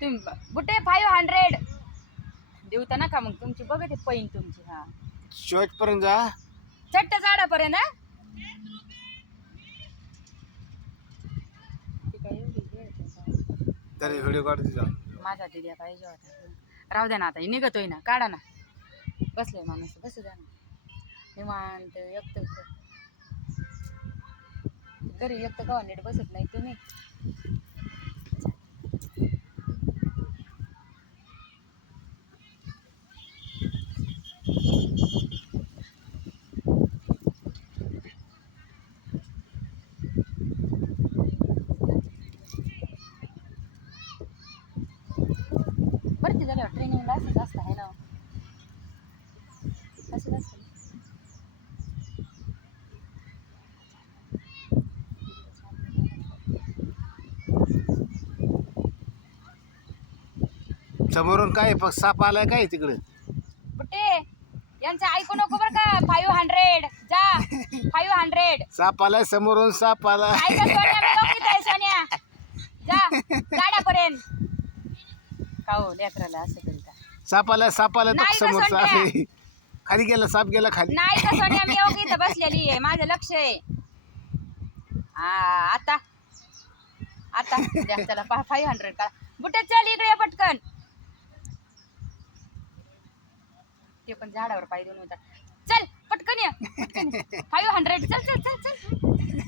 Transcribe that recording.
तुम्ही बुटे 500 देऊ तर नका मग तुमची बघ ते पैन तुमची. हा शेवटपर्यंत जा. चट्ट झाडापर्यंत हा. ती काय एवढी हे आहे का? तरी व्हिडिओ काढते जा. माझा दिद्या पाहिजे होता. राहू द्या ना आता निघतोय ना काढा ना. बसलोय माणूस बसू द्या ना निवांत एकटं घरी एकटं कवा नीट बसत नाही तुम्ही. भरती झाल्यावर ट्रेनिंगला असंच असतं आहे ना असंच असतं. समोरून काय साप आलाय काय तिकडे. बुट्टे यांचं ऐकू नको बरं का. 500 जा 500. साप आलाय समोरून साप आलाय. ऐका सोन्या मी ओळखीत आहे सोन्या. जा गाड्यापर्यंत. का हो लेकराला असं करीता. साप आलाय नाही का समोर सोन्या? साप खाली गेला साप गेला खाली. नाही का सोन्या मी ओळखीत बसलेली आहे माझं लक्ष आहे. हा आता आता द्या त्याला 500 का. बुट्टे चल इकडे ये पटकन. ते पण झाडावर पाय देऊन होता. चल पटकन ये 500. चल चल चल चल.